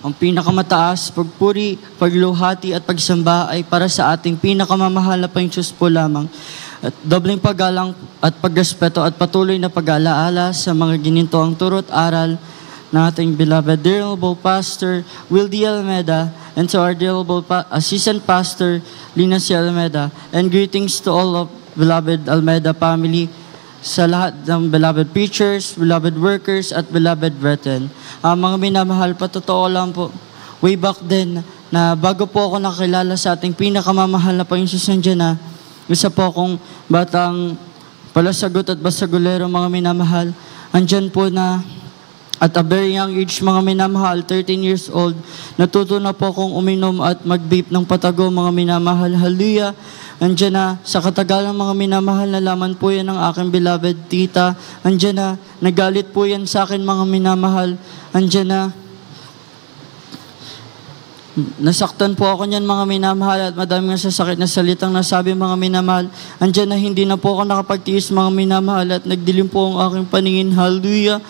Ang pinakamataas, pagpuri, pagluhati at pagsamba ay para sa ating pinakamamahal na Panginoong Diyos po lamang. At dobleng paggalang at pagrespeto at patuloy na pag-aalaala sa mga ginintoang turo't aral ng ating beloved dear honorable Pastor Will D. Almeda and to our dear honorable Assistant Pastor Lina C. Almeda, and greetings to all of beloved Almeda family, sa lahat ng beloved preachers, beloved workers, at beloved brethren. Mga minamahal, patotoo lang po, way back then, na bago po ako nakilala sa ating pinakamamahal na Panginoon Jesus, nandiyan na, isa po akong batang palasagot at basagulero, mga minamahal. Andyan po na, at a very young age, mga minamahal, 13 years old, natuto na po akong uminom at mag-vape ng patago, mga minamahal. Hallelujah! Andiyan na, sa katagalan mga minamahal, nalaman po yan ng aking beloved tita. Andiyan na, nagalit po yan sa akin mga minamahal. Andiyan na, nasaktan po ako niyan mga minamahal at madaming sasakit na salitang nasabi mga minamahal. Andiyan na, hindi na po ako nakapagtiis mga minamahal at nagdilim po ang aking paningin. Hallelujah!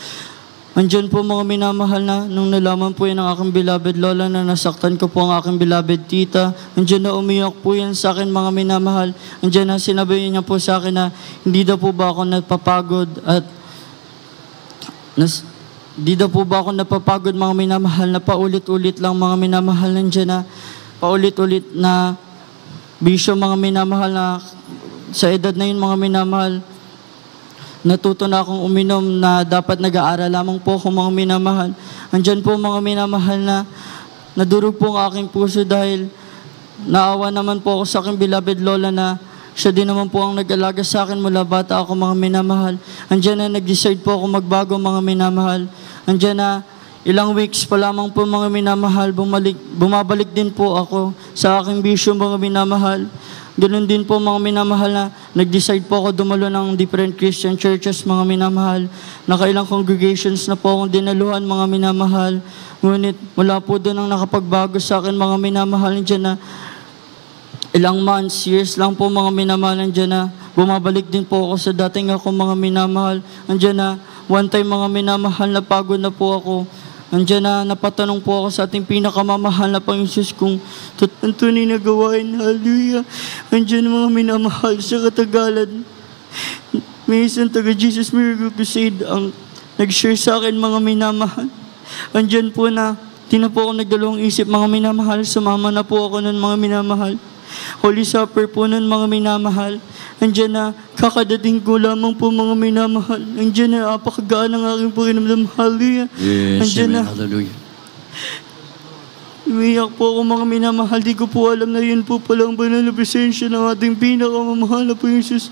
Andiyan po mga minamahal na nung nalaman po yan ng aking beloved lola na nasaktan ko po ang aking beloved tita. Andiyan na umiyak po yan sa akin mga minamahal. Andiyan na sinabi niya po sa akin na hindi daw po ba ako napapagod at hindi daw po ba ako napapagod mga minamahal na paulit-ulit lang mga minamahal. Andiyan na paulit-ulit na bisyo mga minamahal na sa edad na yun mga minamahal. Natuto na akong uminom na dapat nag-aaral lamang po ako mga minamahal. Andyan po mga minamahal na nadurog po ang aking puso dahil naawa naman po ako sa aking beloved lola na siya din naman po ang nag-alaga sa akin mula bata ako mga minamahal. Andyan na nag-decide po ako magbago mga minamahal. Andyan na ilang weeks pa lamang po mga minamahal, bumabalik din po ako sa aking bisyo mga minamahal. Ganun din po mga minamahal na nag-decide po ako dumalo ng different Christian churches mga minamahal. Nakailang congregations na po akong dinaluhan mga minamahal. Ngunit mula po doon ang nakapagbago sa akin mga minamahal. Diyan na ilang months, years lang po mga minamahal. Diyan na bumabalik din po ako sa dating ako mga minamahal. Diyan na one time mga minamahal na pagod na po ako. Andiyan na napatanong po ako sa ating pinakamamahal na Panginoon Jesus kung ang tunay na gawain. Hallelujah! Andiyan mga minamahal sa katagalan. May isang taga Jesus Miracle Crusade ang nag-share sa akin mga minamahal. Andiyan po na, di na po ako nagdalawang isip mga minamahal. Sumama na po ako nun mga minamahal. Holy Supper po nun mga minamahal. Andiyan na, kakadating ko lamang po mga minamahal. Andiyan na, apakagaan ang aking pakiramdam. Hallelujah. Yes, andiyan amen. na. Hallelujah. Umiyak po ako mga minamahal. Di ko po alam na yun po palang banal na presensya ng ating pinakamamahal na po yung Jesus.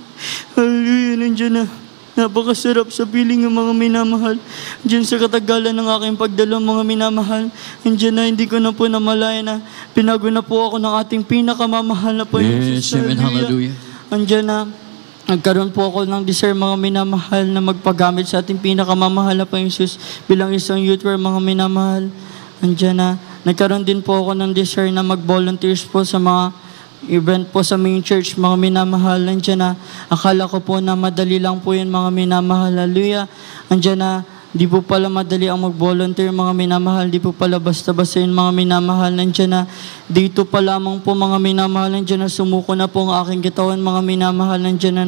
Hallelujah. Andiyan na. Napakasarap sa piling ng mga minamahal. Diyan sa katagalan ng aking pagdalo mga minamahal. Andiyan na, hindi ko na po namalaya na pinago na po ako ng ating pinakamamahal na po yung Yes, Jesus. amen. Hallelujah. Andiyan na, nagkaroon po ako ng desire mga minamahal na magpagamit sa ating pinakamamahal na po yung Jesus bilang isang youth worker mga minamahal. Andiyan na, nagkaroon din po ako ng desire na mag-volunteers po sa mga event po sa main church, mga minamahal. Andiyan na, akala ko po na madali lang po yun mga minamahal. Hallelujah. Andiyan na, di po pala madali ang mag-volunteer mga minamahal. Di po pala basta-basta yun mga minamahal. Andiyan na, dito pa lamang po mga minamahal. Andiyan na, sumuko na po ang aking katawan mga minamahal. Andiyan na,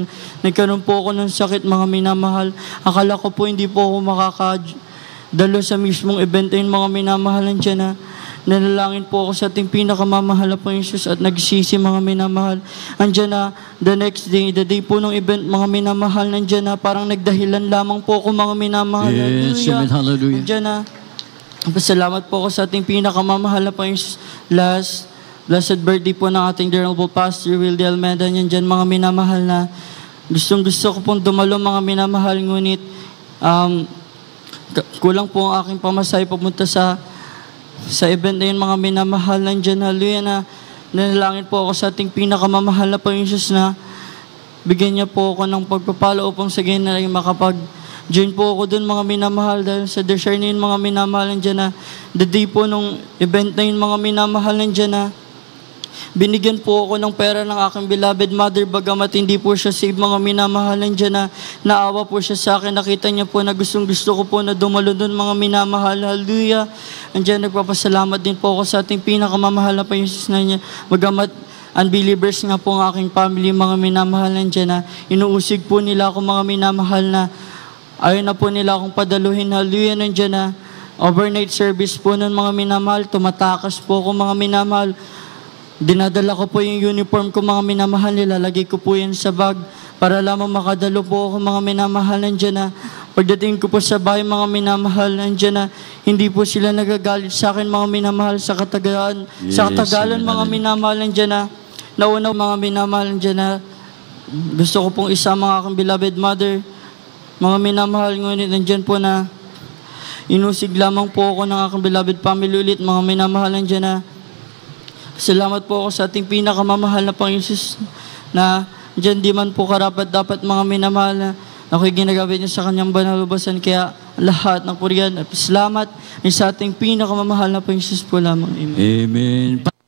nagkaroon po ako ng sakit mga minamahal. Akala ko po hindi po ako makakadalo sa mismong event yun mga minamahal. Andiyan na, nanalangin po ako sa ating pinakamamahal na po Jesus at nagsisi mga minamahal. Andiyan na, the next day, the day po ng event mga minamahal, nandiyan na, parang nagdahilan lamang po ako mga minamahal. Yes, amen. Hallelujah. Andiyan na, pasalamat po ako sa ating pinakamamahal na po Jesus. Blessed birthday po ng ating dear honorable Pastor Will D. Almeda. Nandiyan mga minamahal na gusto ko pong dumalo mga minamahal, ngunit kulang po ang aking pamasahe papunta sa event na yun mga minamahal. Nandiyan, hallelujah, na nanalangin po ako sa ating pinakamamahal na Panginoon Jesus na bigyan niya po ako ng pagpapala upang sa ganyan na makapag-join po ako dun mga minamahal dahil sa desire na yun mga minamahal. Nandiyan na, the day po nung event na yun mga minamahal, nandiyan na, Binigyan po ako ng pera ng aking beloved mother, bagamat hindi po siya save, mga minamahal. Nandiyan na naawa po siya sa akin. Nakita niya po na gustong gusto ko po na dumalo doon, mga minamahal. Hallelujah. Nandiyan, nagpapasalamat din po ako sa ating pinakamamahal na Panginoon na niya. Bagamat unbelievers nga po ang aking family, mga minamahal. Nandiyan na inuusig po nila ako, mga minamahal, na ayaw na po nila akong padaluhin. Hallelujah. Nandiyan na overnight service po nun, mga minamahal. Tumatakas po ako, mga minamahal. Dinadala ko po yung uniform ko, mga minamahal, nilalagay ko po yan sa bag para lamang makadalo po ako, mga minamahal. Nandiyan na pagdating ko po sa bahay, mga minamahal, nandiyan na hindi po sila nagagalit sa akin, mga minamahal, sa katagalan. Yes, sa katagalan, mga amen. minamahal, nandiyan na nauna, mga minamahal, nandiyan na gusto ko pong isama ang aking beloved mother, mga minamahal. Ngunit nandiyan po na inusig lamang po ako ng aking beloved family ulit, mga minamahal. Nandiyan na salamat po ako sa ating pinakamamahal na Panginoon Jesus, na dyan di man po karapat dapat, mga minamahal, na ako'y ginagawin niya sa kanyang banal lubasan. Kaya lahat ng purihan at salamat ay sa ating pinakamamahal na Panginoon Jesus po lamang. Amen. Amen.